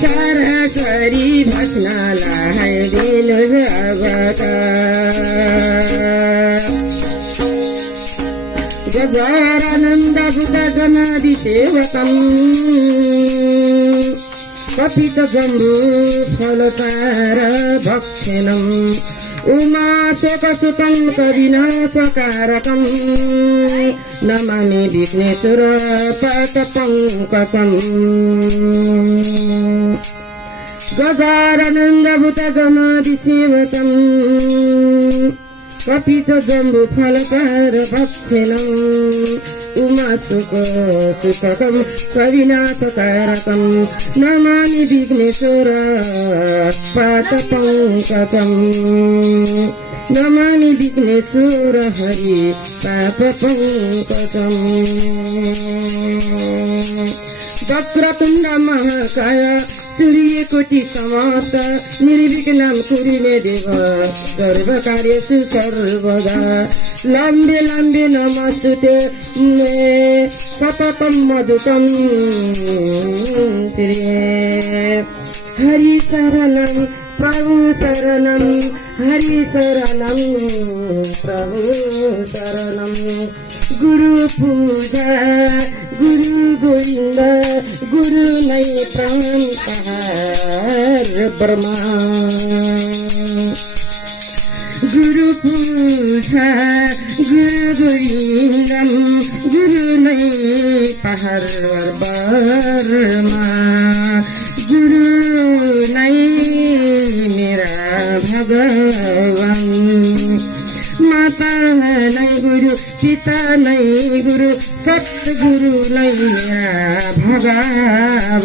चराचरी बस्नलाई दिनु जगत गजानन्द बुद्ध जनादि सेवकम् कथित जम्बु फलतार भक्षणम् उमा शोक सुतं कविनाशकारकम् नमामि विघ्नेश्वर पादपङ्कजम् गजानन्द बुद्ध जनादि सेवकम् कथित जम्बु फलतार भक्षणम् उमा शोक सुतकम् कविनाशकारकम् नमामि विघ्नेश्वर पादपङ्कजम् नमामि विघ्नेश्वर हरि पादपङ्कजम् वक्रतुण्ड महाकाय सूर्यकोटि समर्थ निर्विघ्नं कुरुमे देव सर्वकार्येषु सर्वदा लम्बे लम्बे नमस्तुते सततं मधुकं प्रिये हरि शरणं प्रभु शरणं हरि शरणं प्रभु शरणं गुरु पूजा गुरु गोविंद गुरु नै प्राण पार ब्रह्मा गुरु पूजा गुरु गोविंदम गुरु नै पार ब्रह्मा गुरु नै मेरा भगवान माता नै गुरु पिता नै गुरु सतगुरु नै मेरा भगवान